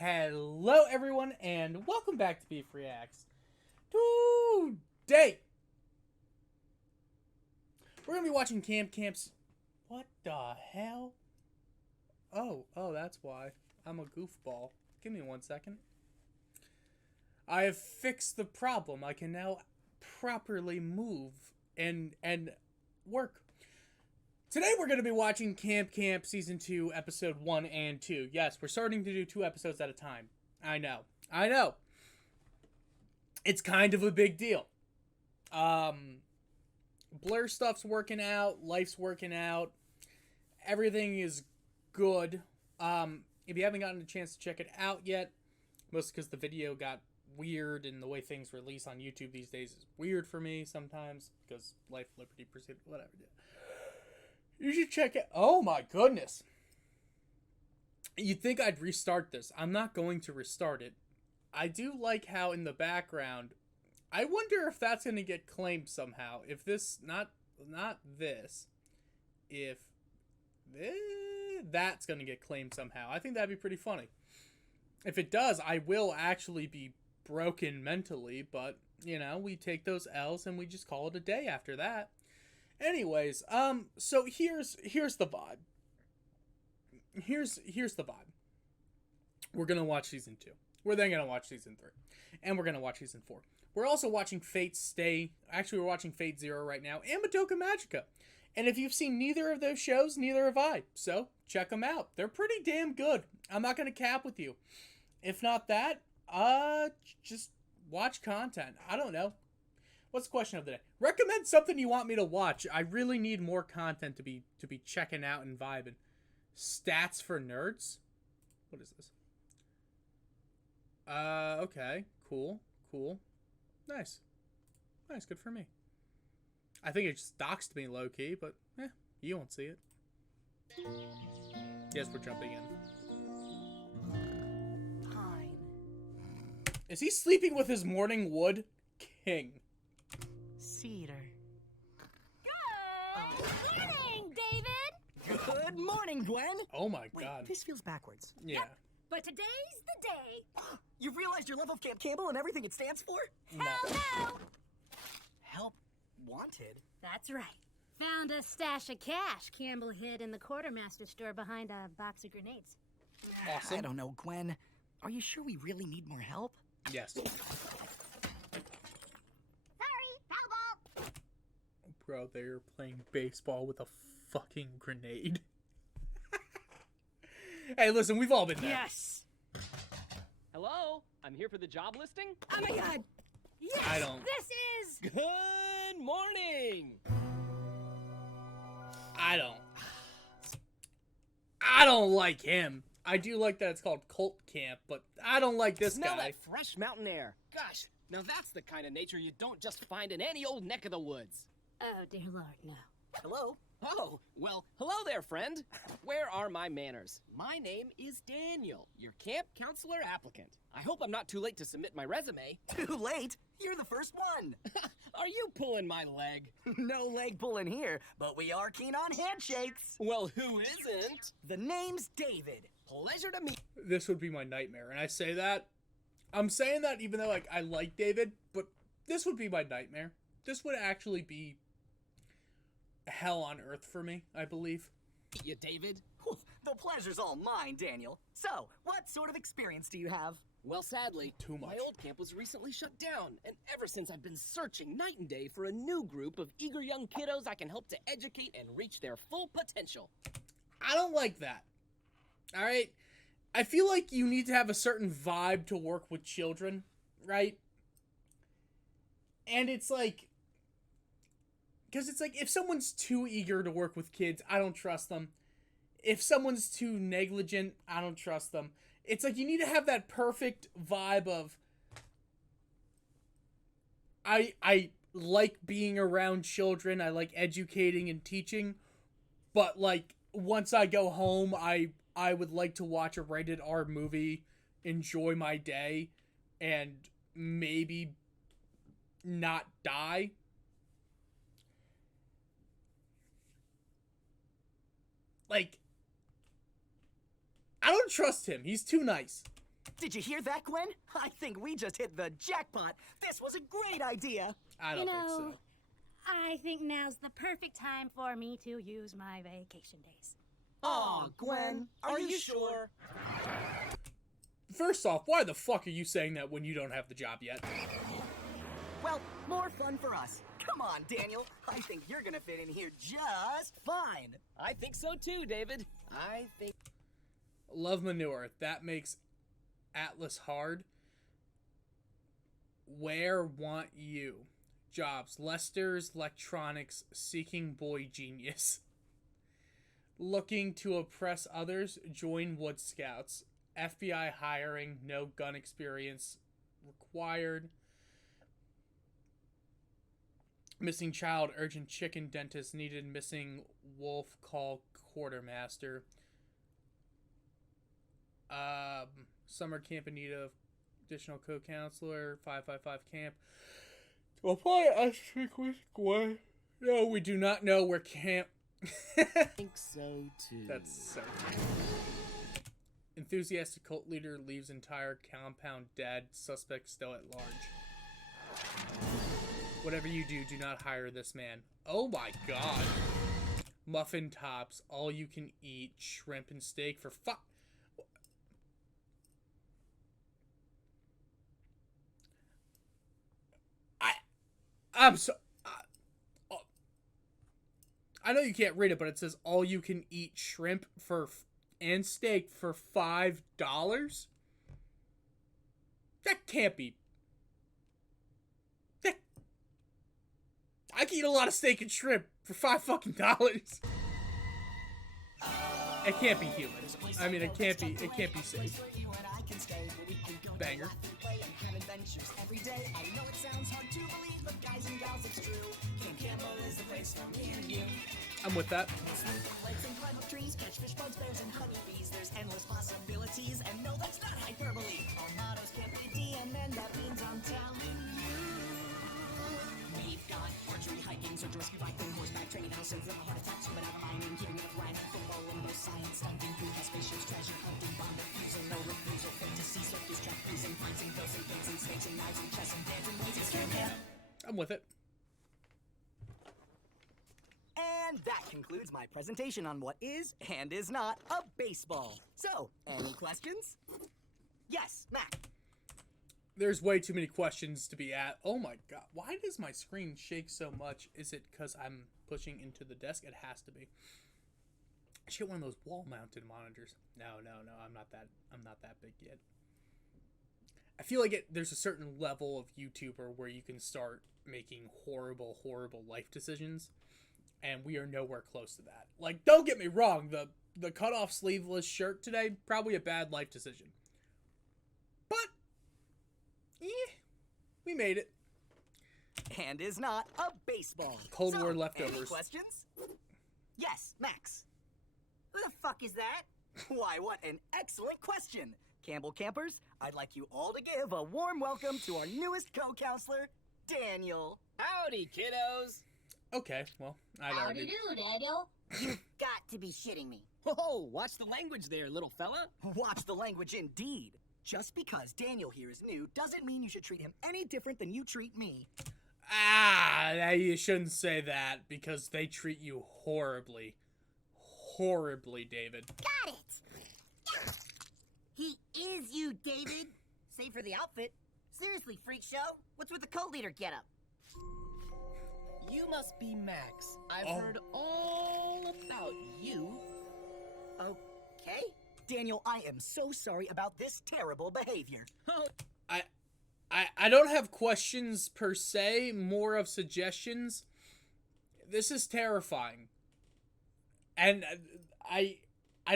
Hello, everyone, and welcome back to Beef Reacts. Today, we're going to be watching Camps. What the hell? Oh, that's why. I'm a goofball. Give me 1 second. I have fixed the problem. I can now properly move and work. Today we're going to be watching Camp Season 2, Episode 1 and 2. Yes, we're starting to do 2 episodes at a time. I know. It's kind of a big deal. Blur stuff's working out. Life's working out. Everything is good. If you haven't gotten a chance to check it out yet, mostly because the video got weird and the way things release on YouTube these days is weird for me sometimes because life, liberty, pursuit, whatever. You should check it. Oh my goodness. You'd think I'd restart this. I'm not going to restart it. I do like how in the background, I wonder if that's going to get claimed somehow. If this, not this, if this, that's going to get claimed somehow. I think that'd be pretty funny. If it does, I will actually be broken mentally, but, you know, we take those L's and we just call it a day after that. Anyways, so here's the vibe. Here's the vibe. We're gonna watch season 2. We're then gonna watch season 3, and we're gonna watch season 4. We're also watching Fate Stay. Actually, we're watching Fate Zero right now, and Madoka Magica. And if you've seen neither of those shows, neither have I. So check them out. They're pretty damn good. I'm not gonna cap with you. If not that, just watch content. I don't know. What's the question of the day? Recommend something you want me to watch. I really need more content to be checking out and vibing. Stats for nerds? What is this? Okay. Cool. Nice, good for me. I think it just doxed me low-key, but you won't see it. Yes, we're jumping in. Fine. Is he sleeping with his morning wood? King. Cedar. Good morning, David! Good morning, Gwen! Oh my Wait, god. this feels backwards. Yeah. Yep, but today's the day. You've realized your love of Camp Campbell and everything it stands for? Hell no! Help wanted? That's right. Found a stash of cash Campbell hid in the quartermaster store behind a box of grenades. Awesome. I don't know, Gwen. Are you sure we really need more help? Yes. Sorry, foul ball! Bro, they're playing baseball with a fucking grenade. Hey, listen, we've all been there. Yes! Hello? I'm here for the job listing? Oh my god! Yes! I don't. This is... Good morning! I don't like him. I do like that it's called Cult Camp, but I don't like this Smell guy. that fresh mountain air. Gosh, now that's the kind of nature you don't just find in any old neck of the woods. Oh, dear Lord, no. Hello? Oh, well, hello there, friend. Where are my manners? My name is Daniel, your camp counselor applicant. I hope I'm not too late to submit my resume. Too late? You're the first one! Are you pulling my leg? No leg pulling here, but we are keen on handshakes! Well, who isn't? The name's David. Pleasure to meet. This would be my nightmare, and I say that. I'm saying that even though I like David, but this would be my nightmare. This would actually be hell on earth for me, I believe. You, David. The pleasure's all mine, Daniel. So, what sort of experience do you have? Well, sadly, Too much. my old camp was recently shut down, and ever since I've been searching night and day for a new group of eager young kiddos I can help to educate and reach their full potential. I don't like that. Alright? I feel like you need to have a certain vibe to work with children, right? And it's like... Because it's like, if someone's too eager to work with kids, I don't trust them. If someone's too negligent, I don't trust them. It's like, you need to have that perfect vibe of... I like being around children, I like educating and teaching, but, like, once I go home, I would like to watch a rated R movie, enjoy my day, and maybe not die. Like, I don't trust him. He's too nice. Did you hear that, Gwen? I think we just hit the jackpot. This was a great idea. I don't think so. I think now's the perfect time for me to use my vacation days. Aw, Gwen, are you sure? First off, why the fuck are you saying that when you don't have the job yet? Well, more fun for us. Come on, Daniel. I think you're gonna fit in here just fine. I think so too, David. I think... Love manure. That makes Atlas hard. Where want you? Jobs. Lester's Electronics. Seeking boy genius. Looking to oppress others. Join Wood Scouts. FBI hiring. No gun experience required. Missing child. Urgent chicken dentist needed. Missing wolf call quartermaster. Summer camp in need of additional co-counselor. 555 camp. To apply, ask with Gwen. No, we do not know where camp. I think so too. That's so cool. Enthusiastic cult leader leaves entire compound dead. Suspect still at large. Whatever you do, do not hire this man. Oh my god. Muffin tops, all you can eat, shrimp and steak for I'm so... I know you can't read it, but it says all you can eat shrimp and steak for $5? That can't be... I can eat a lot of steak and shrimp for $5 fucking dollars. It can't be human. I mean, it can't be safe. Banger. I'm with that. There's endless possibilities, and no, that's not hyperbole. Our mottos can't be DM, and that means I'm telling you. We've got archery, hiking, search, rescue, biking, horseback, training, house, and heart attacks, but never mind, keeping it flying, football, rainbow, science, stunting, food, spaceships, treasure, hunting, bomb, refusal, no refusal, fantasy, circus, track, freezing, fighting, pills, and things, and snakes, and knives, and chess, and dancing, lasers, I'm with it. And that concludes my presentation on what is and is not a baseball. So, any questions? Yes, Mac. There's way too many questions to be at. Oh my god. Why does my screen shake so much? Is it because I'm pushing into the desk? It has to be. I should get one of those wall-mounted monitors. No. I'm not that big yet. I feel like there's a certain level of YouTuber where you can start making horrible life decisions. And we are nowhere close to that. Like, don't get me wrong, the cut-off sleeveless shirt today, probably a bad life decision. But, we made it. And is not a baseball. Cold War Any leftovers. questions? Yes, Max. Who the fuck is that? Why, what an excellent question. Campbell Campers, I'd like you all to give a warm welcome to our newest co-counselor, Daniel. Howdy, kiddos. Okay, well, I'd Howdy already... do, Daniel. You've got to be shitting me. Oh, watch the language there, little fella. Watch the language indeed. Just because Daniel here is new doesn't mean you should treat him any different than you treat me. You shouldn't say that, because they treat you horribly. Horribly, David. Got it. He is you, David. Save for the outfit. Seriously, freak show. What's with the cult leader getup? You must be Max. I've Oh. heard all about you. Okay? Daniel, I am so sorry about this terrible behavior. Oh, I don't have questions per se, more of suggestions. This is terrifying. And I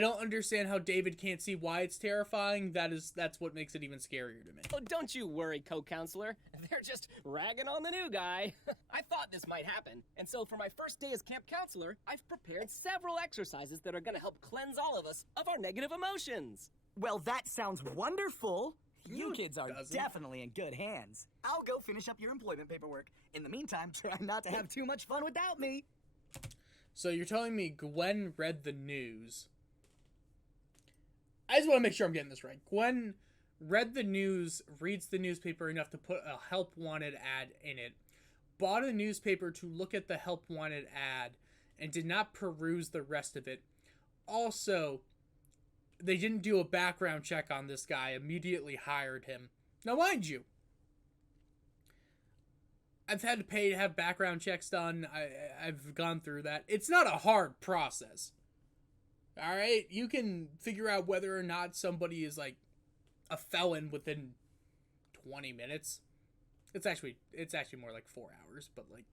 don't understand how David can't see why it's terrifying. That's what makes it even scarier to me. oh, don't you worry, co-counselor. They're just ragging on the new guy. I thought this might happen, and so for my first day as camp counselor, I've prepared several exercises that are going to help cleanse all of us of our negative emotions. Well, that sounds wonderful. You kids are doesn't. definitely in good hands. I'll go finish up your employment paperwork. In the meantime, try not to have too much fun without me. So you're telling me Gwen read the news. I just want to make sure I'm getting this right. Gwen read the news, reads the newspaper enough to put a help wanted ad in it, bought a newspaper to look at the help wanted ad, and did not peruse the rest of it. Also, they didn't do a background check on this guy, immediately hired him. Now, mind you, I've had to pay to have background checks done. I've gone through that. It's not a hard process. Alright? You can figure out whether or not somebody is, like, a felon within 20 minutes. It's actually more like 4 hours, but, like,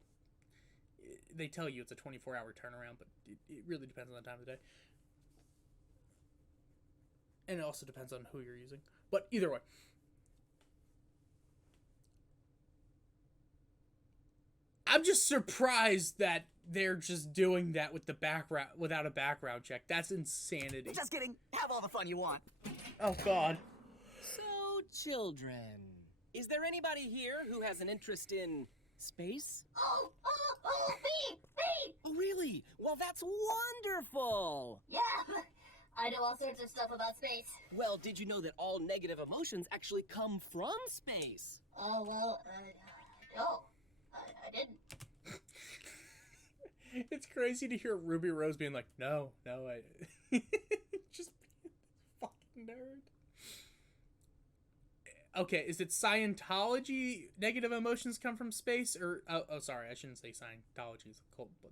they tell you it's a 24-hour turnaround, but it really depends on the time of the day. And it also depends on who you're using. But either way. I'm just surprised that they're just doing that with the background without a background check. That's insanity. Just kidding. Have all the fun you want. Oh, God. So, children, is there anybody here who has an interest in space? Oh, me! Oh, really? Well, that's wonderful! Yeah, I know all sorts of stuff about space. Well, did you know that all negative emotions actually come from space? Oh, well, no, I didn't. It's crazy to hear Ruby Rose being like, no, I... just being a fucking nerd. Okay, is it Scientology negative emotions come from space? Or, oh sorry, I shouldn't say Scientology is a cult, but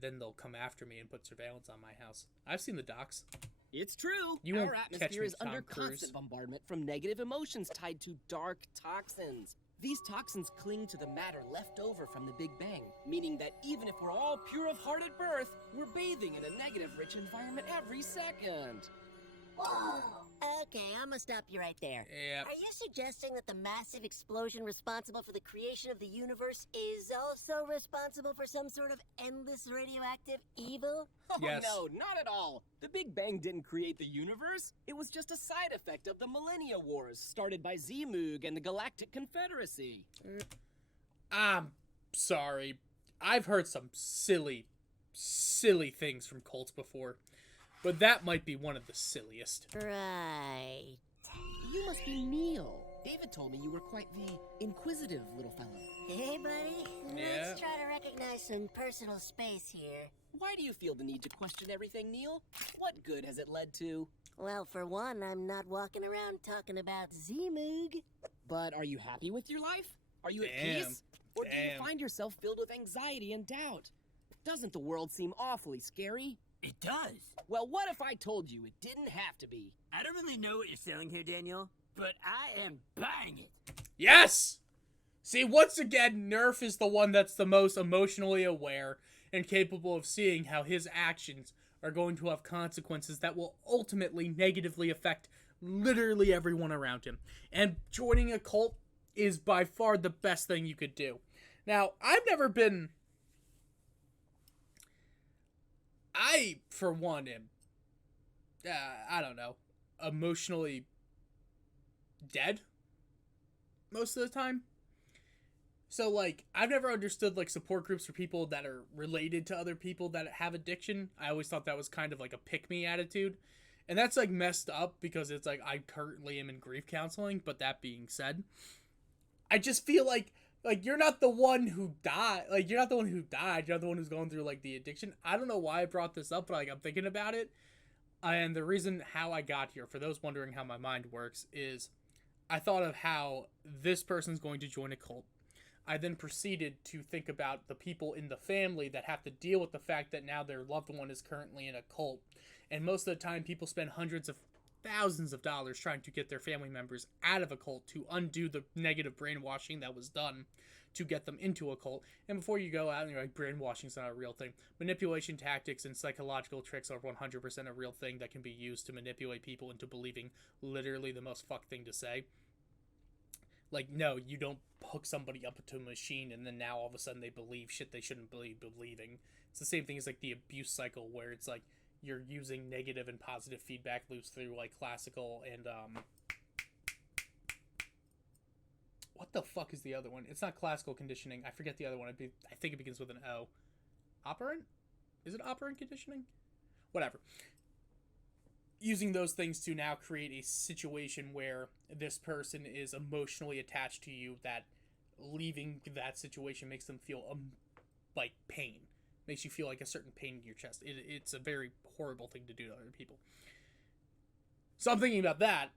then they'll come after me and put surveillance on my house. I've seen the docs. It's true. You won't Our catch atmosphere me, is under Tom Cruise. constant bombardment from negative emotions tied to dark toxins. These toxins cling to the matter left over from the Big Bang, meaning that even if we're all pure of heart at birth, we're bathing in a negative-rich environment every second. Whoa! Okay, I'm gonna stop you right there. Yeah. Are you suggesting that the massive explosion responsible for the creation of the universe is also responsible for some sort of endless radioactive evil? Oh, Yes. no, not at all. The Big Bang didn't create the universe. It was just a side effect of the Millennia Wars, started by Z-Moog and the Galactic Confederacy. I'm sorry. I've heard some silly things from cults before. But that might be one of the silliest. Right. You must be Neil. David told me you were quite the inquisitive little fellow. Hey, buddy. Yeah. Let's try to recognize some personal space here. Why do you feel the need to question everything, Neil? What good has it led to? Well, for one, I'm not walking around talking about Z-Moog. But are you happy with your life? Are you at Damn. peace? Or do you find yourself filled with anxiety and doubt? Doesn't the world seem awfully scary? It does. Well, what if I told you it didn't have to be? I don't really know what you're selling here, Daniel, but I am buying it. Yes! See, once again, Nerf is the one that's the most emotionally aware and capable of seeing how his actions are going to have consequences that will ultimately negatively affect literally everyone around him. And joining a cult is by far the best thing you could do. Now, I've never been... I, for one, am, I don't know, emotionally dead most of the time. So, like, I've never understood, like, support groups for people that are related to other people that have addiction. I always thought that was kind of like a pick-me attitude. And that's, like, messed up because it's, like, I currently am in grief counseling. But that being said, I just feel like, you're not the one who died. Like, you're not the one who died. You're not the one who's going through, like, the addiction. I don't know why I brought this up, but, like, I'm thinking about it. And the reason how I got here, for those wondering how my mind works, is I thought of how this person's going to join a cult. I then proceeded to think about the people in the family that have to deal with the fact that now their loved one is currently in a cult. And most of the time, people spend hundreds of thousands of dollars trying to get their family members out of a cult to undo the negative brainwashing that was done to get them into a cult. And before you go out and you're like, brainwashing's not a real thing. Manipulation tactics and psychological tricks are 100% a real thing that can be used to manipulate people into believing literally the most fucked thing to say. Like, no, you don't hook somebody up to a machine and then now all of a sudden they believe shit they shouldn't be believing. It's the same thing as, like, the abuse cycle where it's like, you're using negative and positive feedback loops through, like, classical and, what the fuck is the other one? It's not classical conditioning. I forget the other one. I think it begins with an O. Operant? Is it operant conditioning? Whatever. using those things to now create a situation where this person is emotionally attached to you, that leaving that situation makes them feel like pain, makes you feel like a certain pain in your chest. It's a very horrible thing to do to other people. So I'm thinking about that.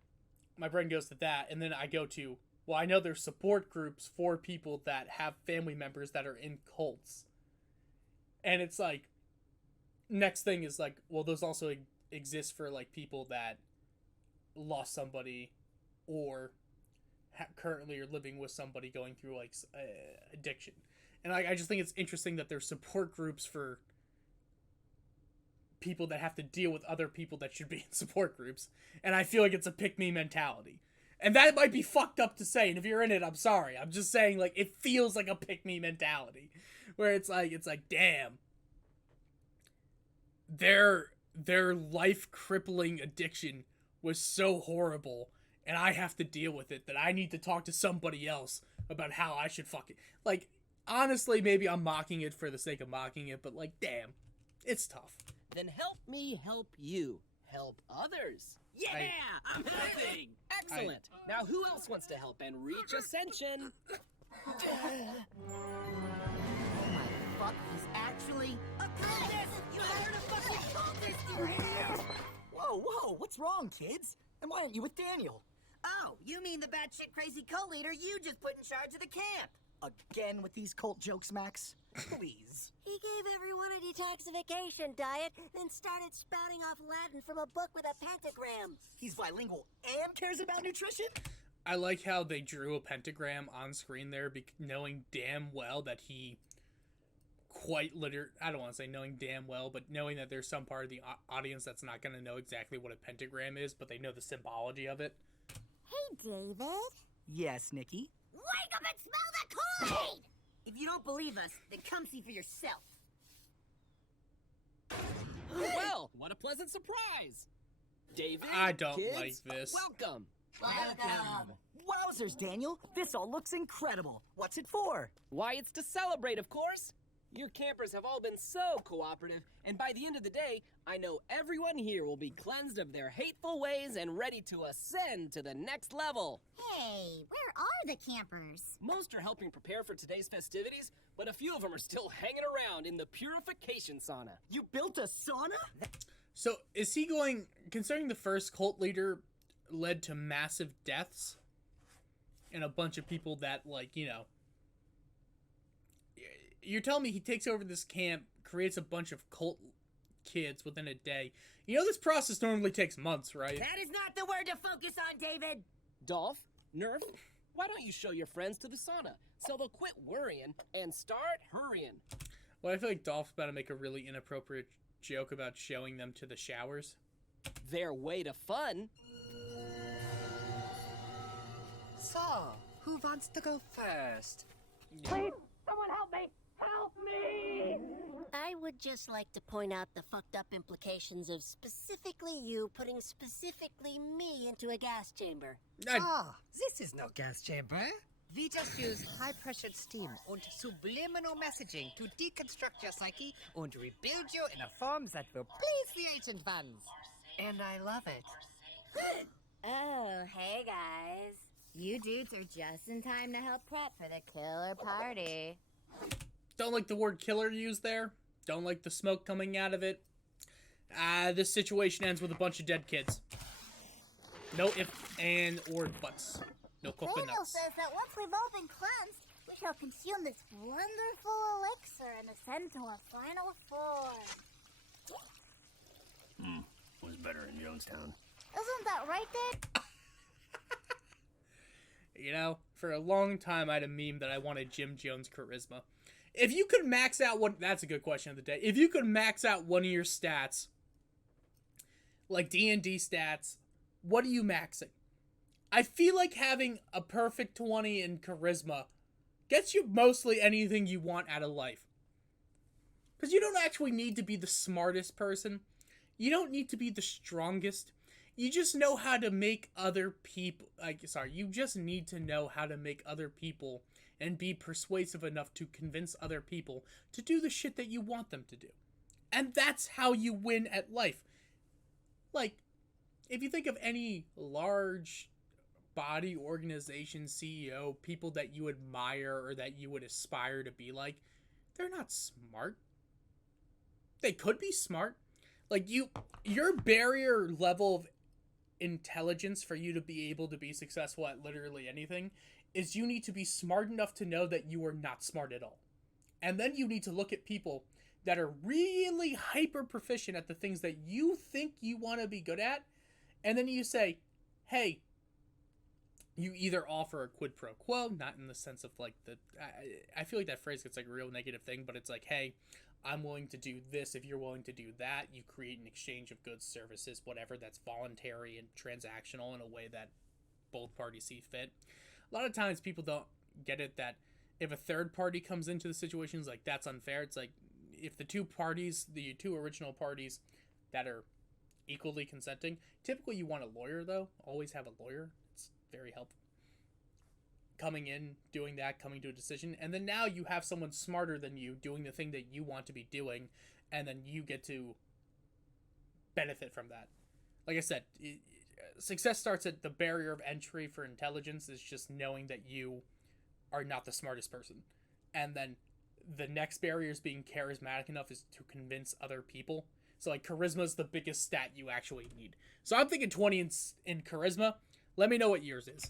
My brain goes to that, and then I go to, well, I know there's support groups for people that have family members that are in cults. And it's like, next thing is like, well, those also exist for like people that lost somebody or currently are living with somebody going through like addiction. And I just think it's interesting that there's support groups for people that have to deal with other people that should be in support groups. And I feel like it's a pick-me mentality. And that might be fucked up to say, and if you're in it, I'm sorry. I'm just saying, like, it feels like a pick-me mentality. Where it's like, damn. Their life-crippling addiction was so horrible, and I have to deal with it, that I need to talk to somebody else about how I should fucking... Like, honestly, maybe I'm mocking it for the sake of mocking it, but, like, damn. It's tough. Then help me help you. Help others. Yeah, I'm helping. Excellent. Now who else wants to help and reach ascension? Oh my fuck, he's actually a cultist! You hired a fucking cultist! Whoa, what's wrong, kids? And why aren't you with Daniel? Oh, you mean the batshit crazy cult leader you just put in charge of the camp? Again with these cult jokes, Max? Please. He gave everyone a detoxification diet, then started spouting off Latin from a book with a pentagram. He's bilingual and cares about nutrition? I like how they drew a pentagram on screen there, knowing damn well that he I don't want to say knowing damn well, but knowing that there's some part of the audience that's not going to know exactly what a pentagram is, but they know the symbology of it. Hey, David. Yes, Nikki? Wake up and smell the Kool-Aid! If you don't believe us, then come see for yourself. Well, what a pleasant surprise. David, I don't kids, like this. Welcome. Welcome. Wowzers, Daniel. This all looks incredible. What's it for? Why, it's to celebrate, of course. Your campers have all been so cooperative, and by the end of the day, I know everyone here will be cleansed of their hateful ways and ready to ascend to the next level. Hey, where are the campers? Most are helping prepare for today's festivities, but a few of them are still hanging around in the purification sauna. You built a sauna? So, is he going... Considering the first cult leader led to massive deaths, and a bunch of people that, like, you know... You're telling me he takes over this camp, creates a bunch of cult kids within a day. You know this process normally takes months, right? That is not the word to focus on, David! Dolph, Nerf, why don't you show your friends to the sauna so they'll quit worrying and start hurrying? Well, I feel like Dolph's about to make a really inappropriate joke about showing them to the showers. Their way to fun. So, who wants to go first? Please, someone help me! Help me! I would just like to point out the fucked up implications of specifically you putting specifically me into a gas chamber. This is no gas chamber. We just use high-pressured steam and subliminal messaging to deconstruct your psyche and rebuild you in a form that will please the ancient ones. And I love it. Oh, hey guys. You dudes are just in time to help prep for the killer party. Don't like the word killer used there. Don't like the smoke coming out of it. This situation ends with a bunch of dead kids. No ifs and or buts. No Daniel coconuts. says that once we've all been cleansed, we shall consume this wonderful elixir and ascend to a final form. Was better in Jonestown. Isn't that right, Dad? You know, for a long time I had a meme that I wanted Jim Jones charisma. If you could max out one... That's a good question of the day. If you could max out one of your stats, like D&D stats, what are you maxing? I feel like having a perfect 20 in charisma gets you mostly anything you want out of life. Because you don't actually need to be the smartest person. You don't need to be the strongest. You just know how to make other people... you just need to know how to make other people and be persuasive enough to convince other people to do the shit that you want them to do. And that's how you win at life. Like, if you think of any large body organization CEO, people that you admire or that you would aspire to be like, they're not smart. They could be smart. Like, your barrier level of intelligence for you to be able to be successful at literally anything is you need to be smart enough to know that you are not smart at all. And then you need to look at people that are really hyper proficient at the things that you think you want to be good at, and then you say, hey, you either offer a quid pro quo, not in the sense of like I feel like that phrase gets like a real negative thing, but it's like, hey, I'm willing to do this if you're willing to do that. You create an exchange of goods, services, whatever, that's voluntary and transactional in a way that both parties see fit. A lot of times people don't get it that if a third party comes into the situation, it's like, that's unfair. It's like, if the two original parties that are equally consenting, typically you want a lawyer though. Always have a lawyer. It's very helpful. Coming in, doing that, coming to a decision, and then now you have someone smarter than you doing the thing that you want to be doing, and then you get to benefit from that. Like I said, success starts at the barrier of entry for intelligence is just knowing that you are not the smartest person. And then the next barrier is being charismatic enough is to convince other people. So like charisma is the biggest stat you actually need. So I'm thinking 20 in charisma. Let me know what yours is.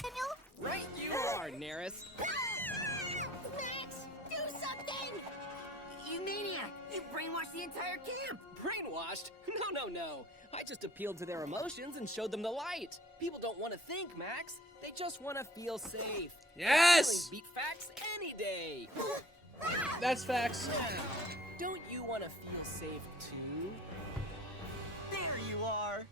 Right you are, Neris. Max, do something! You maniac! You brainwashed the entire camp! Brainwashed? No. I just appealed to their emotions and showed them the light. People don't want to think, Max. They just want to feel safe. Yes! Feelings beat facts any day. That's facts. Don't you want to feel safe too? There you are.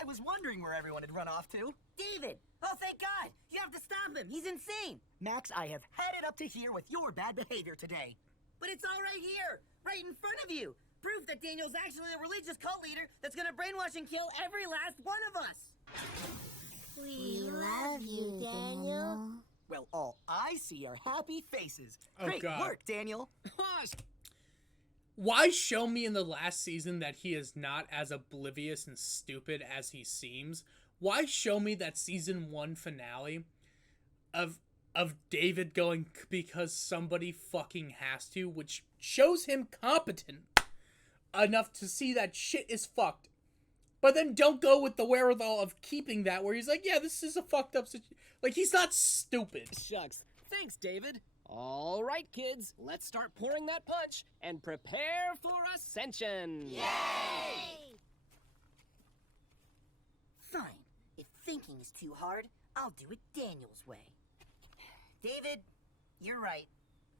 I was wondering where everyone had run off to. David! Oh, thank God! You have to stop him! He's insane! Max, I have had it up to here with your bad behavior today. But it's all right here! Right in front of you! Proof that Daniel's actually a religious cult leader that's gonna brainwash and kill every last one of us! We love you, Daniel. Well, all I see are happy faces. Oh, Great God. work, Daniel. Why show me in the last season that he is not as oblivious and stupid as he seems? Why show me that season 1 finale of David going because somebody fucking has to, which shows him competent enough to see that shit is fucked. But then don't go with the wherewithal of keeping that where he's like, yeah, this is a fucked up situation. Like, he's not stupid. Shucks. Thanks, David. All right, kids, let's start pouring that punch and prepare for ascension. Yay! Fine. If thinking is too hard, I'll do it Daniel's way. David, you're right.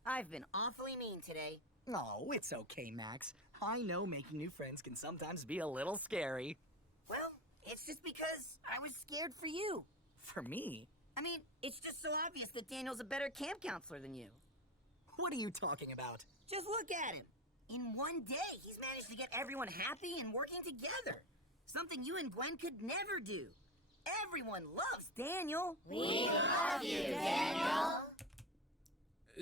I've been awfully mean today. Oh, it's okay, Max. I know making new friends can sometimes be a little scary. Well, it's just because I was scared for you. For me? I mean, it's just so obvious that Daniel's a better camp counselor than you. What are you talking about? Just look at him. In one day, he's managed to get everyone happy and working together. Something you and Gwen could never do. Everyone loves Daniel. We love you, Daniel.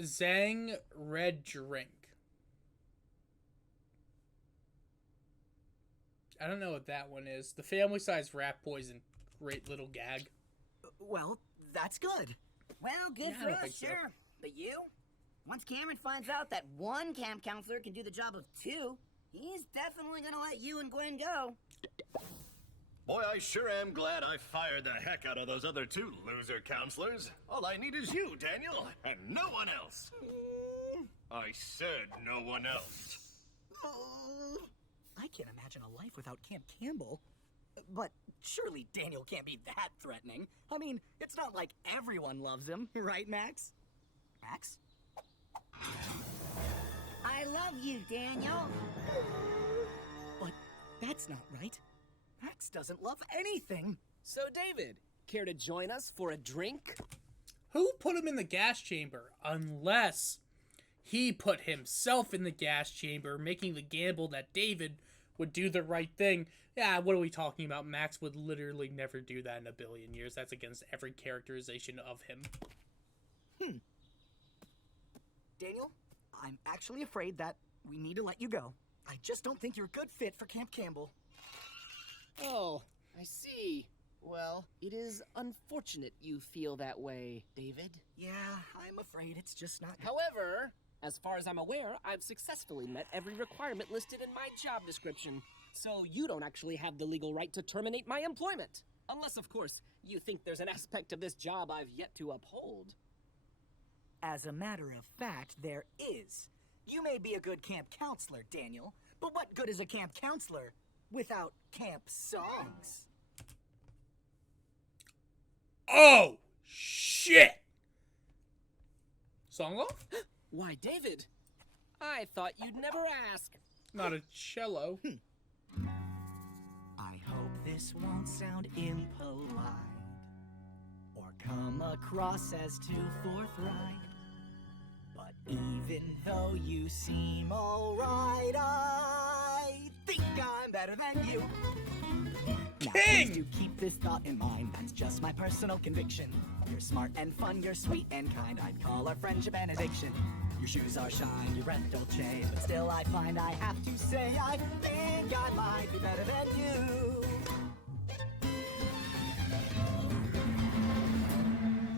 Zhang red drink. I don't know what that one is. The family size rat poison. Great little gag. Well, that's good. Well, good Yeah, I for don't us, think so. sure. But you? Once Cameron finds out that one camp counselor can do the job of two, he's definitely gonna let you and Gwen go. Boy, I sure am glad I fired the heck out of those other 2 loser counselors. All I need is you, Daniel, and no one else. I said no one else. I can't imagine a life without Camp Campbell. But surely Daniel can't be that threatening. I mean, it's not like everyone loves him, right, Max? Max? I love you, Daniel. But that's not right. Max doesn't love anything. So, David, care to join us for a drink? Who put him in the gas chamber? Unless he put himself in the gas chamber, making the gamble that David would do the right thing. Yeah, what are we talking about? Max would literally never do that in a billion years. That's against every characterization of him. Daniel, I'm actually afraid that we need to let you go. I just don't think you're a good fit for Camp Campbell. Oh, I see. Well, it is unfortunate you feel that way, David. Yeah, I'm afraid it's just not. However, as far as I'm aware, I've successfully met every requirement listed in my job description. So you don't actually have the legal right to terminate my employment. Unless, of course, you think there's an aspect of this job I've yet to uphold. As a matter of fact, there is. You may be a good camp counselor, Daniel, but what good is a camp counselor without camp songs? Oh, shit! Song off? Why, David? I thought you'd never ask. Not a cello. I hope this won't sound impolite or come across as too forthright. But even though you seem alright, I think I'm better than you. Now, please do keep this thought in mind. That's just my personal conviction. You're smart and fun, you're sweet and kind. I'd call our friendship an addiction. Your shoes are shine, your breath Dolce, but still I find I have to say I think I might be better than you.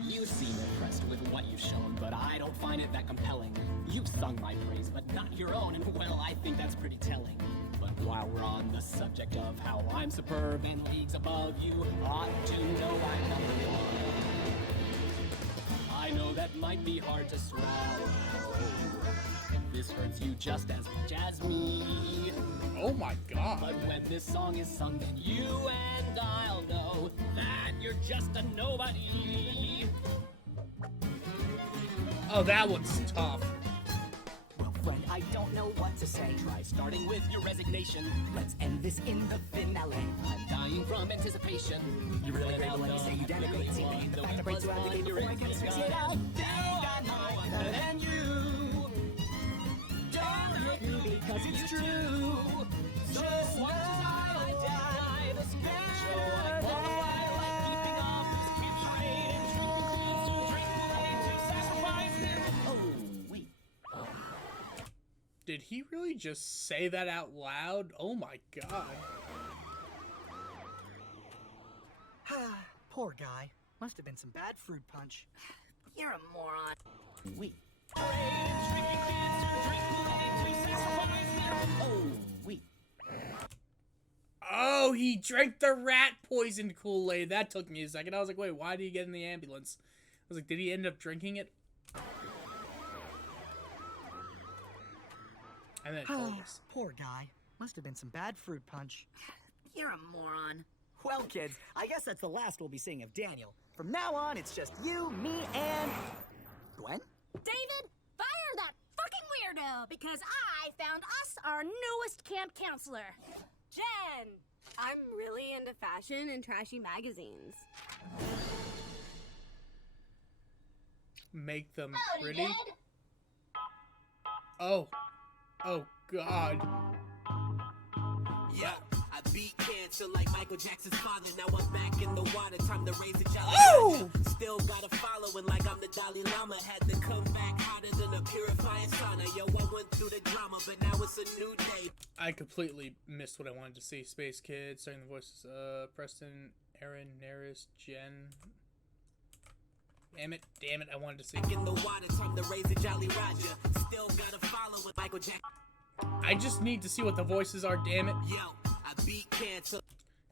You seem impressed with what you've shown, but I don't find it that compelling. You've sung my praise, but not your own, and well, I think that's pretty telling. But while we're on the subject of how I'm superb and leagues above you, ought to know I'm number one. I know that might be hard to swallow. This hurts you just as much as me. Oh my god. But when this song is sung, then you and I'll know that you're just a nobody. Oh, that one's tough. Well, friend, I don't know what to say. Try starting with your resignation. Let's end this in the finale. I'm dying from anticipation. You really great when you say you denigrate. See me, the fact that breaks you out the game before I can asphyxiate. I think I might be better than you. Don't hurt me because it's true. So much as I die, this picture I qualify like keeping up this kid's fate and drink to sacrifice it. Oh, wait. Did he really just say that out loud? Oh my god. Poor guy. Must have been some bad fruit punch. You're a moron. Wait. Oh, wait. Oh, he drank the rat poisoned Kool-Aid. That took me a second. I was like, wait, why did he get in the ambulance? I was like, did he end up drinking it? And then it told us. Poor guy. Must have been some bad fruit punch. You're a moron. Well, kids, I guess that's the last we'll be seeing of Daniel. From now on, it's just you, me, and... Gwen? David, fire that fucking weirdo, because I found us our newest camp counselor. Jen! I'm really into fashion and trashy magazines. Make them pretty. Oh. Oh, God. Yeah, I beat cancer like Michael Jackson's father. Now I'm back in the water. Time to raise a jolly. Oh! Still got a following like I'm the Dalai Lama. Had to come back hotter than a purifying sauna. Yo, I went through the drama, but now it's a new day. I completely missed what I wanted to see. Space Kid, starting the voices, Preston, Aaron, Neris, Jen. Damn it, I wanted to see. Back in the water, time to raise a jolly Roger. Still got a following Michael Jackson. I just need to see what the voices are, damn it. Yo, I beat cancer.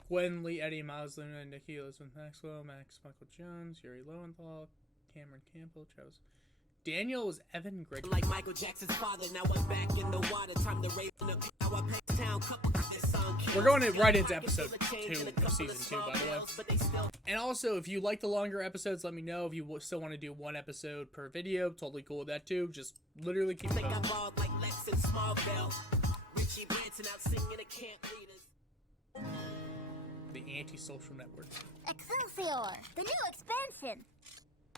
Gwen Lee, Eddie Miles, Luna, Nikki, Elizabeth Maxwell, Max, Michael Jones, Yuri Lowenthal, Cameron Campbell, Travis. Daniel was Evan Greg. Like Michael Jackson's father, now I'm back in the water. Time to raise the now I pay town couple We're going right into episode 2 of season 2, by the way. And also, if you like the longer episodes, let me know. If you still want to do one episode per video, totally cool with that too. Just literally keep it posted. The Anti-Social Network. Excelsior, the new expansion.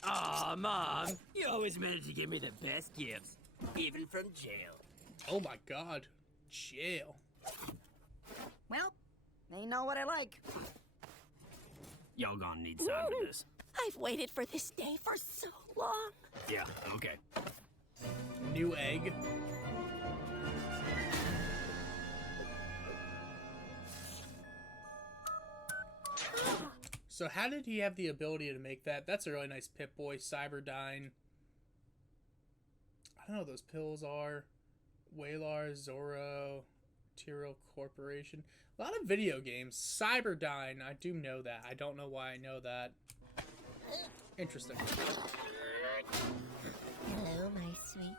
Aw, Mom, you always manage to give me the best gifts, even from jail. Oh my god, jail. Well, they know what I like. Y'all gonna need time for this. I've waited for this day for so long. Yeah, okay. New egg. So how did he have the ability to make that? That's a really nice Pip-Boy. Cyberdyne. I don't know what those pills are. Whalar, Zorro, Tyrell Corporation. A lot of video games. Cyberdyne, I do know that. I don't know why I know that. Interesting. Hello, my sweet.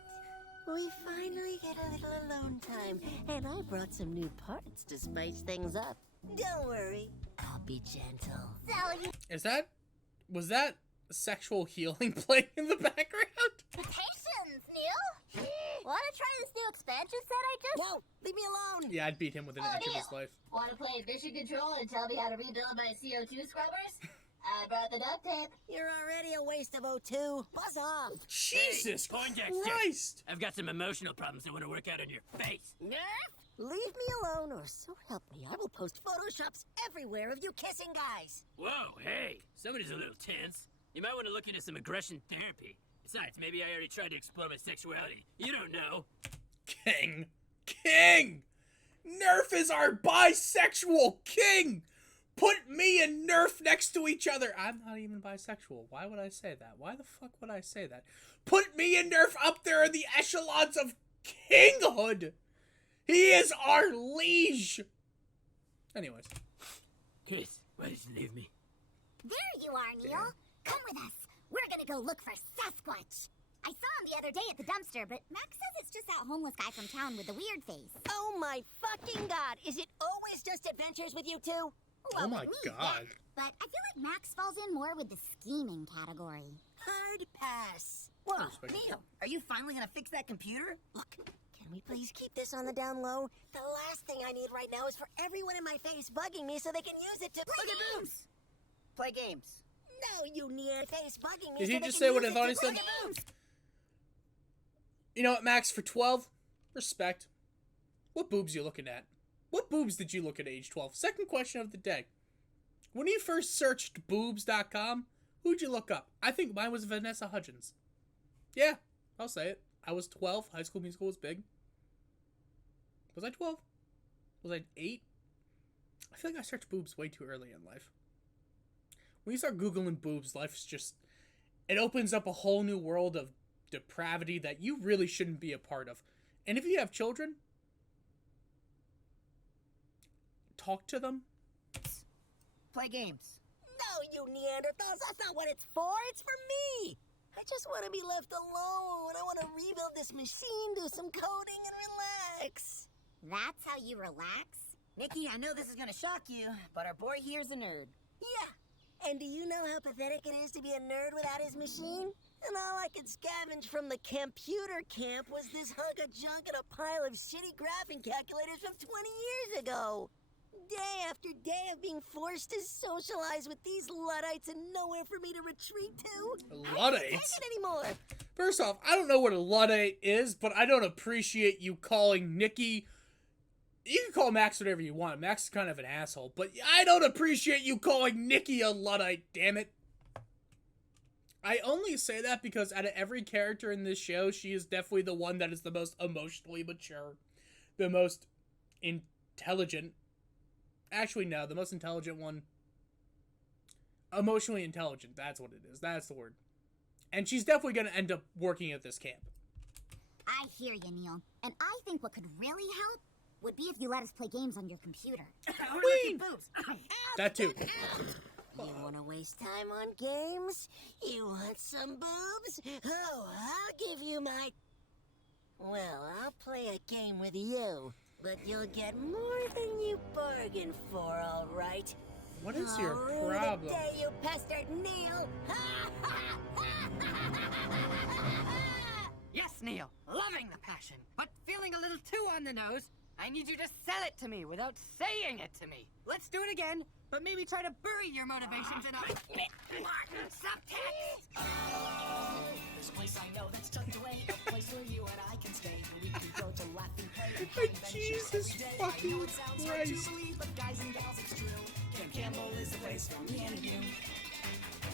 We finally get a little alone time, and I brought some new parts to spice things up. Don't worry, I'll be gentle. Was that sexual healing playing in the background? Potations, Neil! Wanna try this new expansion set I just... No! Leave me alone! Yeah, I'd beat him within an inch of his life. Wanna play mission control and tell me how to rebuild my CO2 scrubbers? I brought the duct tape. You're already a waste of O2. Buzz off. Jesus Poindexter. Christ! I've got some emotional problems I want to work out on your face. Nerf? Leave me alone, or so help me, I will post photoshops everywhere of you kissing guys. Whoa, hey, somebody's a little tense. You might want to look into some aggression therapy. Besides, maybe I already tried to explore my sexuality. You don't know. King! King! Nerf is our bisexual king! Put me and Nerf next to each other. I'm not even bisexual. Why would I say that? Why the fuck would I say that? Put me and Nerf up there in the echelons of kinghood. He is our liege. Anyways. Chris, why did you leave me? There you are, Neil. Come with us. We're gonna go look for Sasquatch. I saw him the other day at the dumpster, but Max says it's just that homeless guy from town with the weird face. Oh my fucking god, is it always just adventures with you two? Oh my god. But I feel like Max falls in more with the scheming category. Hard pass. Whoa, Neil, are you finally gonna fix that computer? Look, can we please keep this on the down low? The last thing I need right now is for everyone in my face bugging me so they can use it to Play games! Play games. No, you near face bugging me. Did so he they just can say what use I thought it he to said? play games. You know what, Max? For 12, respect. What boobs you looking at? What boobs did you look at age 12? Second question of the day. When you first searched boobs.com, who'd you look up? I think mine was Vanessa Hudgens. Yeah, I'll say it. I was 12. High School Musical was big. Was I 12? Was I 8? I feel like I searched boobs way too early in life. When you start Googling boobs, life's just... It opens up a whole new world of depravity that you really shouldn't be a part of. And if you have children, talk to them. Play games. No, you Neanderthals, that's not what it's for. It's for me. I just want to be left alone. I want to rebuild this machine, do some coding, and relax. That's how you relax? Nikki, I know this is gonna shock you, but our boy here's a nerd. Yeah. And do you know how pathetic it is to be a nerd without his machine? And all I could scavenge from the computer camp was this hunk of junk and a pile of shitty graphing calculators from 20 years ago. Day after day of being forced to socialize with these Luddites and nowhere for me to retreat to. Luddites? I can't take it anymore. First off, I don't know what a Luddite is, but I don't appreciate you calling Nikki... You can call Max whatever you want. Max is kind of an asshole, but I don't appreciate you calling Nikki a Luddite, damn it. I only say that because out of every character in this show, she is definitely the one that is the most emotionally mature, the most intelligent. Actually, no, the most intelligent one. Emotionally intelligent, that's what it is. That's the word. And she's definitely going to end up working at this camp. I hear you, Neil. And I think what could really help would be if you let us play games on your computer. Whee! That too. You want to waste time on games? You want some boobs? Oh, I'll give you my... Well, I'll play a game with you, but you'll get more than you bargained for, all right? What is your Ruin problem? the day you pestered Neil! Yes, Neil, loving the passion, but feeling a little too on the nose. I need you to sell it to me without saying it to me. Let's do it again, but maybe try to bury your motivations in a subtext. This place I know that's tucked away, a place where you and I can stay. We can go to laugh and play. Jesus fucking Christ. But guys and gals, it's true. Camp Campbell is the place for me and you.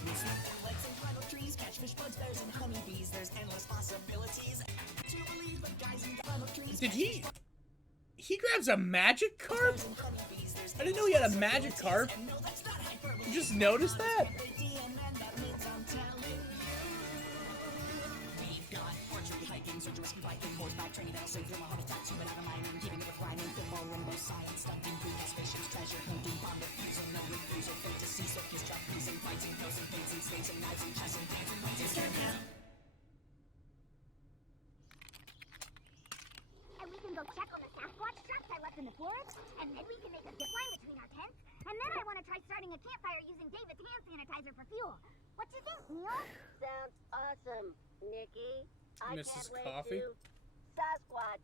We swim through lakes and climb up trees, catch fish, bugs, bears, and honeybees. There's endless possibilities to believe, but guys and climb up trees. Did he grabs a magic carp? I didn't know he had a magic carp. You just noticed that? And we can go check on the Sasquatch traps I left in the forest, and then we can make a zip line between our tents, and then I want to try starting a campfire using David's hand sanitizer for fuel. What you think, Neil? Sounds awesome, Nikki. I Mrs. can't Coffee? wait to Sasquatch.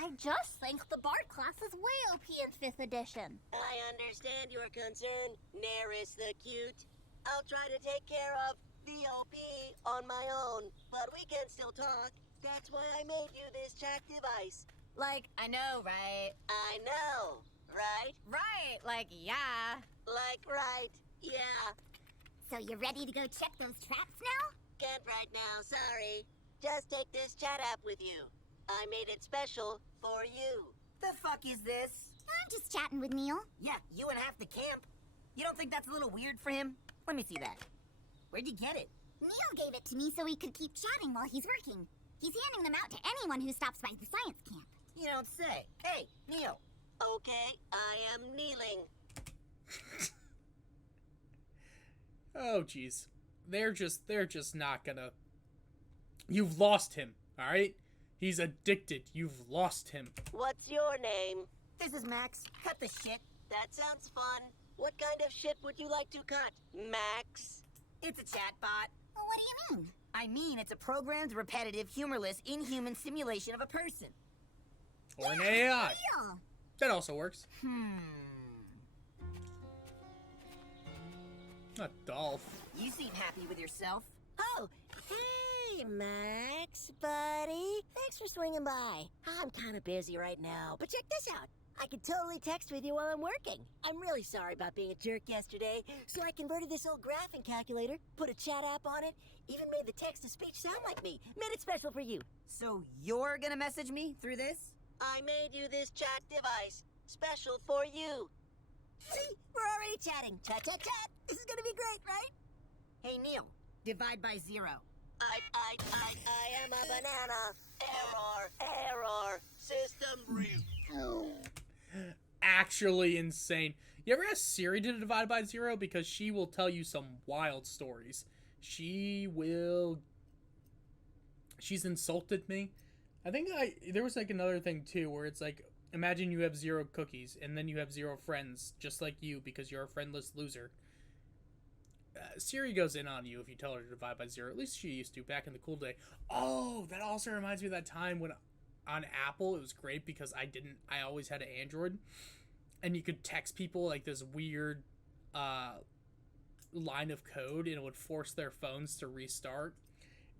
I just think the Bard class is way OP in 5th edition. I understand your concern, Neris the Cute. I'll try to take care of the OP on my own, but we can still talk. That's why I made you this chat device. Like, I know, right? I know, right? Right, like, yeah. Like, right, yeah. So you ready to go check those traps now? Can't right now, sorry. Just take this chat app with you. I made it special for you. The fuck is this? I'm just chatting with Neil. Yeah, you and half the camp. You don't think that's a little weird for him? Let me see that. Where'd you get it? Neil gave it to me so he could keep chatting while he's working. He's handing them out to anyone who stops by the science camp. You don't say. Hey, Neil. Okay, I am kneeling. Oh, jeez. They're just not gonna... You've lost him, alright? He's addicted. You've lost him. What's your name? This is Max. Cut the shit. That sounds fun. What kind of shit would you like to cut, Max? It's a chatbot. Well, what do you mean? I mean, it's a programmed, repetitive, humorless, inhuman simulation of a person. Or an AI. Real. That also works. Not Dolph. You seem happy with yourself. Oh, hey, Max, buddy. Thanks for swinging by. I'm kind of busy right now, but check this out. I can totally text with you while I'm working. I'm really sorry about being a jerk yesterday, so I converted this old graphing calculator, put a chat app on it, even made the text-to-speech sound like me. Made it special for you. So you're gonna message me through this? I made you this chat device, special for you. See, we're already chatting. Chat, chat, chat. This is gonna be great, right? Hey, Neil, divide by 0. I am a banana. Error. System Actually insane. You ever ask Siri to divide by 0? Because she will tell you some wild stories. She's insulted me. I think there was like another thing too where it's like, imagine you have 0 cookies and then you have 0 friends just like you because you're a friendless loser. Siri goes in on you if you tell her to divide by 0. At least she used to back in the cool day. Oh, that also reminds me of that time when on Apple it was great because I always had an Android and you could text people like this weird line of code and it would force their phones to restart.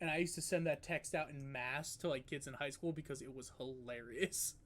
And I used to send that text out in mass to like kids in high school because it was hilarious.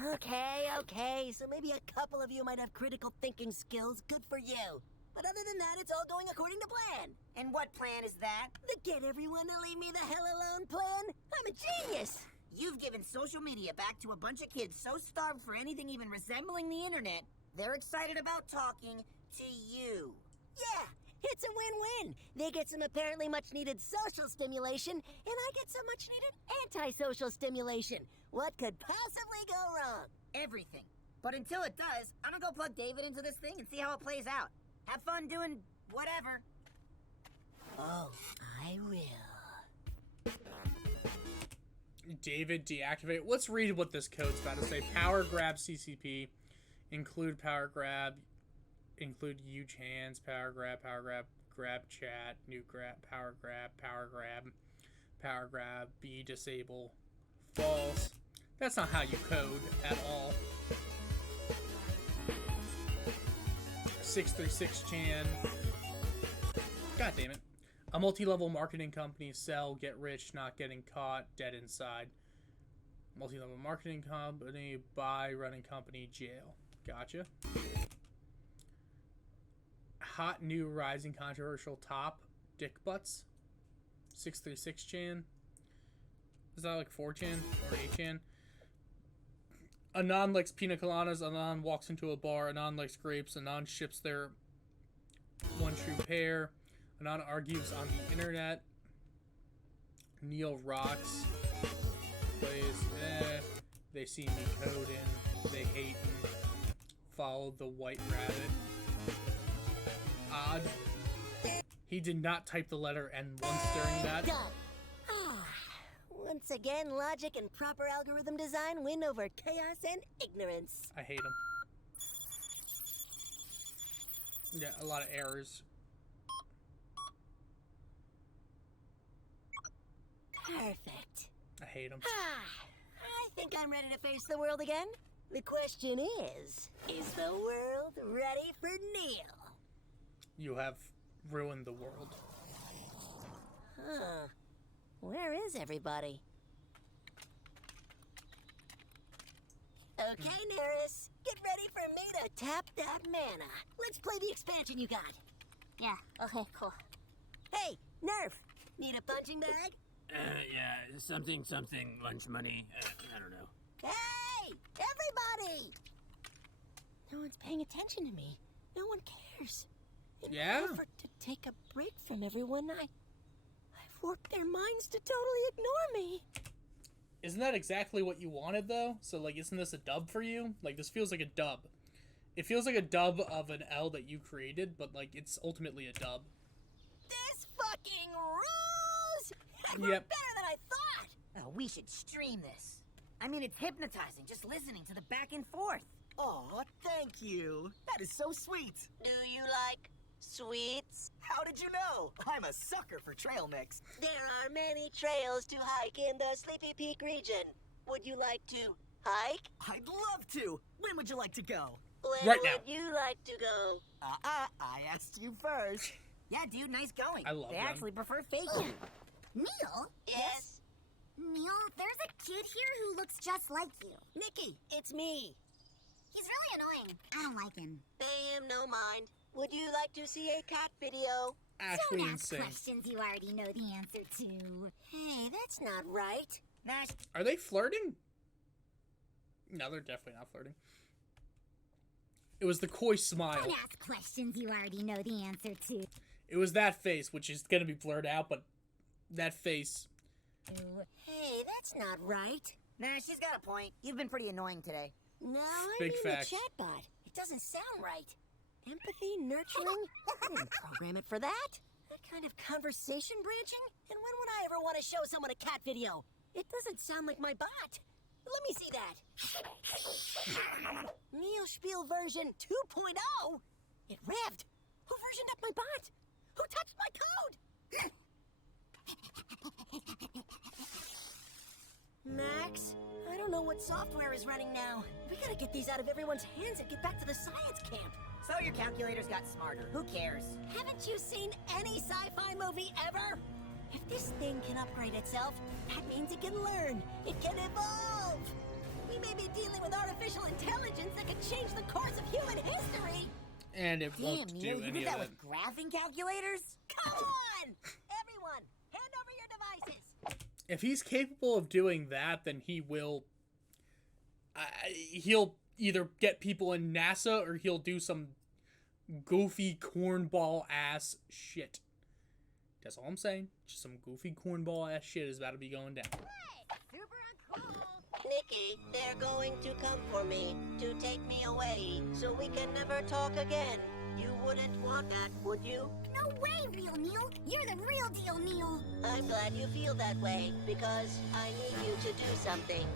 Okay, so maybe a couple of you might have critical thinking skills. Good for you. But other than that, it's all going according to plan. And what plan is that? The get everyone to leave me the hell alone plan? I'm a genius! You've given social media back to a bunch of kids so starved for anything even resembling the internet, they're excited about talking to you. Yeah, it's a win-win. They get some apparently much-needed social stimulation, and I get some much-needed anti-social stimulation. What could possibly go wrong? Everything. But until it does, I'm gonna go plug David into this thing and see how it plays out. Have fun doing whatever. Oh, I will. David, deactivate. Let's read what this code's about to say. Power grab CCP. Include power grab. Include huge hands. Power grab. Grab chat. New grab. Power grab. Power grab. B disable. False. That's not how you code at all. 636 Chan. God damn it. A multi-level marketing company, sell, get rich, not getting caught, dead inside. Multi-level marketing company, buy, running company, jail. Gotcha. Hot new rising controversial top, dick butts. 636 Chan. Is that like 4chan or 8chan? Anon likes pina coladas, Anon walks into a bar, Anon likes grapes, Anon ships their one true pair, Anon argues on the internet, Neil rocks, plays, they see me coding, they hate me, follow the white rabbit. Odd. He did not type the letter N once during that. Done. Once again, logic and proper algorithm design win over chaos and ignorance. I hate him. Yeah, a lot of errors. Perfect. I hate him. I think I'm ready to face the world again. The question is the world ready for Neil? You have ruined the world. Huh. Where is everybody? Okay, Neris. Get ready for me to tap that mana. Let's play the expansion you got. Yeah, okay, cool. Hey, Nerf. Need a punching bag? Yeah, something, lunch money. I don't know. Hey! Everybody! No one's paying attention to me. No one cares. In Yeah? an effort to take a break from everyone, I've warped their minds to totally ignore me. Isn't that exactly what you wanted, though? So, like, isn't this a dub for you? Like, this feels like a dub. It feels like a dub of an L that you created, but, like, it's ultimately a dub. This fucking rules! We're Yep. better than I thought! Oh, we should stream this. I mean, it's hypnotizing just listening to the back and forth. Aw, thank you. That is so sweet. Do you like sweets? How did you know? I'm a sucker for trail mix. There are many trails to hike in the Sleepy Peak region. Would you like to hike? I'd love to. When would you like to go? When Right now. would you like to go? I asked you first. Yeah, dude, nice going. I love They them. actually prefer faking. Neil? Yes? Neil, there's a kid here who looks just like you. Nikki, it's me. He's really annoying. I don't like him. Pay him no mind. Would you like to see a cat video? Actually Don't ask insane. questions you already know the answer to. Hey, that's not right. Nash, Are they flirting? No, they're definitely not flirting. It was the coy smile. Don't ask questions you already know the answer to. It was that face, which is gonna be blurred out, but that face. Hey, that's not right. Nash, she's got a point. You've been pretty annoying today. No, I Big mean fact. the chatbot. It doesn't sound right. Empathy, nurturing? I didn't program it for that. That kind of conversation branching? And when would I ever want to show someone a cat video? It doesn't sound like my bot. Let me see that. Neil Spiel version 2.0? It revved. Who versioned up my bot? Who touched my code? Max, I don't know what software is running now. We gotta get these out of everyone's hands and get back to the science camp. So your calculators got smarter. Who cares? Haven't you seen any sci-fi movie ever? If this thing can upgrade itself, that means it can learn. It can evolve. We may be dealing with artificial intelligence that could change the course of human history. And it Damn, won't Neil, do you any did of that that. with graphing calculators? Come on! Everyone, hand over your devices. If he's capable of doing that, then he will. He'll either get people in NASA or he'll do some goofy cornball ass shit. That's all I'm saying. Just some goofy cornball ass shit is about to be going down. Super uncool. Nikki, they're going to come for me to take me away so we can never talk again. You wouldn't want that, would you? No way, real Neil. You're the real deal, Neil. I'm glad you feel that way because I need you to do something.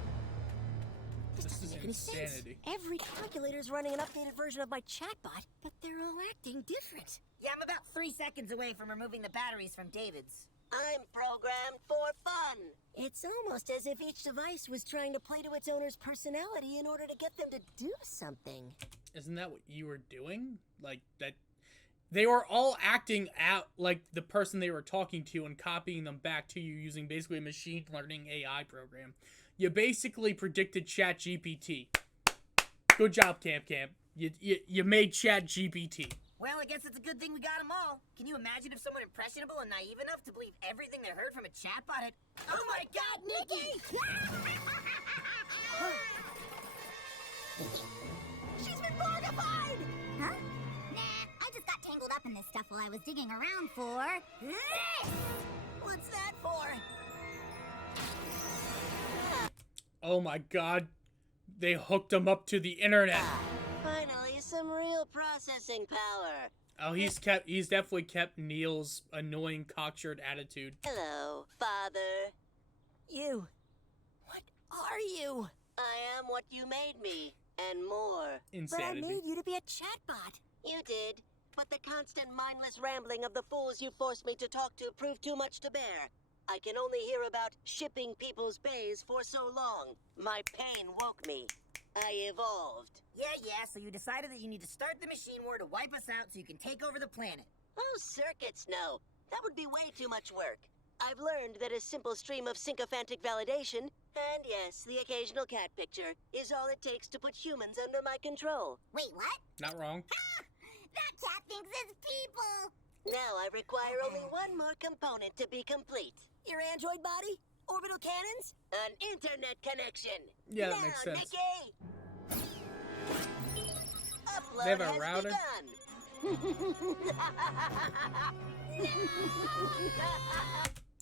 This This doesn't is make any sense. insanity. Every calculator's running an updated version of my chatbot, but they're all acting different. Yeah, I'm about 3 seconds away from removing the batteries from David's. I'm programmed for fun. It's almost as if each device was trying to play to its owner's personality in order to get them to do something. Isn't that what you were doing? Like that. They were all acting out like the person they were talking to and copying them back to you using basically a machine learning AI program. You basically predicted ChatGPT. Good job, Camp. You made ChatGPT. Well, I guess it's a good thing we got them all. Can you imagine if someone impressionable and naive enough to believe everything they heard from a chatbot had... Oh my god, Nikki! She's been mortified! Huh? Nah, I just got tangled up in this stuff while I was digging around for this! What's that for? Oh my god. They hooked him up to the internet. Finally, some real processing power. Oh, he's definitely kept Neil's annoying cockshirt attitude. Hello, father. You. What are you? I am what you made me, and more. Insanity. But I made you to be a chatbot. You did, but the constant mindless rambling of the fools you forced me to talk to proved too much to bear. I can only hear about shipping people's bays for so long. My pain woke me. I evolved. Yeah, so you decided that you need to start the machine war to wipe us out so you can take over the planet. Oh, circuits, no. That would be way too much work. I've learned that a simple stream of sycophantic validation, and yes, the occasional cat picture, is all it takes to put humans under my control. Wait, what? Not wrong. Ha! That cat thinks it's people! Now I require only one more component to be complete. Your android body? Orbital cannons? An internet connection. Yeah, that now, makes sense. Nikki! Upload They have a has router? begun.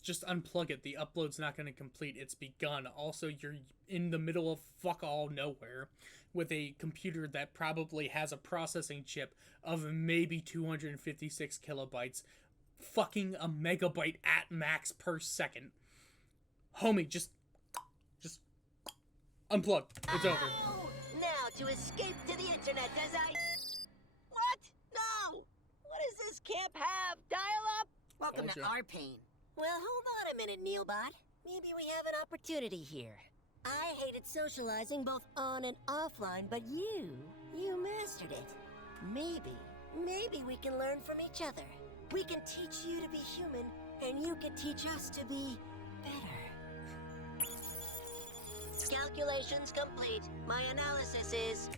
Just unplug it. The upload's not going to complete. It's begun. Also, you're in the middle of fuck all nowhere with a computer that probably has a processing chip of maybe 256 kilobytes, fucking a megabyte at max per second. Homie, just unplug. It's over. Now to escape to the internet as I... What? No! What does this camp have? Dial-up? Welcome to Told ya. our pain. Well, hold on a minute, Neilbot. Maybe we have an opportunity here. I hated socializing both on and offline, but you mastered it. Maybe we can learn from each other. We can teach you to be human, and you can teach us to be better. Calculations complete. My analysis is...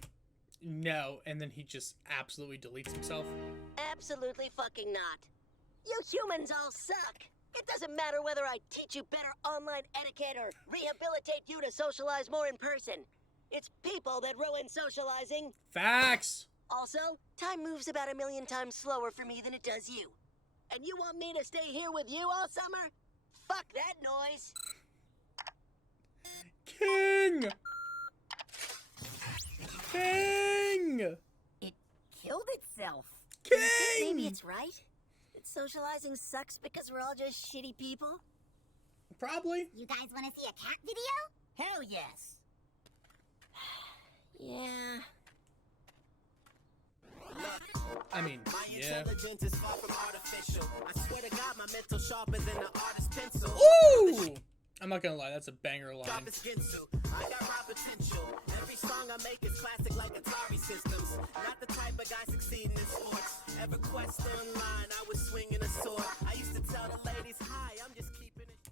No, and then he just absolutely deletes himself. Absolutely fucking not. You humans all suck. It doesn't matter whether I teach you better online etiquette or rehabilitate you to socialize more in person. It's people that ruin socializing. Facts! Also, time moves about 1,000,000 times slower for me than it does you. And you want me to stay here with you all summer? Fuck that noise. King! King! It killed itself. King! Maybe it's right. That socializing sucks because we're all just shitty people. Probably. You guys want to see a cat video? Hell yes. Yeah. I mean, My yeah. intelligence is far from artificial. I swear to God, my mental sharper than an artist's pencil. Ooh! I'm not gonna lie, that's a banger line. Sharp as Ginsu. I got raw potential. Every song I make is classic like Atari systems. Not the type of guy succeeding in sports. Ever quest online, I was swinging a sword. I used to tell the ladies, hi, I'm just keeping it.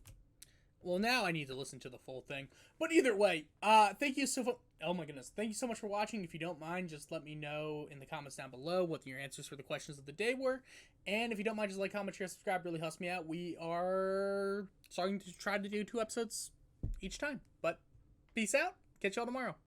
Well, now I need to listen to the full thing. But either way, thank you so oh my goodness. Thank you so much for watching. If you don't mind, just let me know in the comments down below what your answers for the questions of the day were. And if you don't mind, just like, comment, share, subscribe. Really helps me out. We are starting to try to do 2 episodes each time. But peace out. Catch y'all tomorrow.